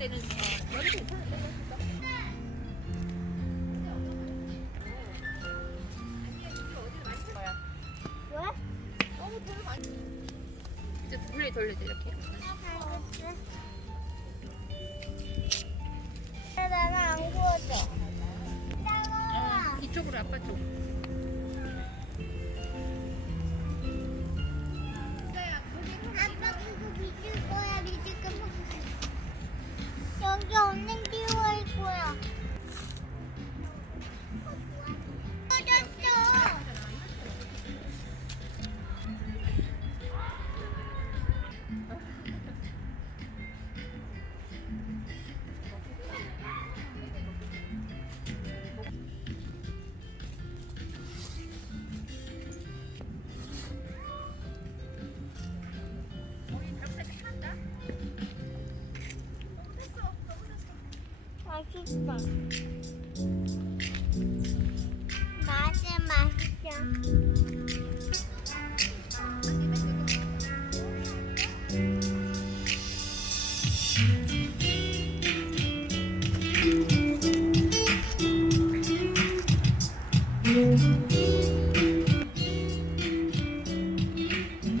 때는 머리 괜찮은데. 왜? 너무 돌 많이. 이제 돌리지 이렇게. 나는 안 구워져. 따가워. 이쪽으로 아빠 쪽. 아빠 그거 믿을 거야, 믿을 거야. 여기 언능 띄워올 거야. 꺼졌어. 맛있어. 맛있어.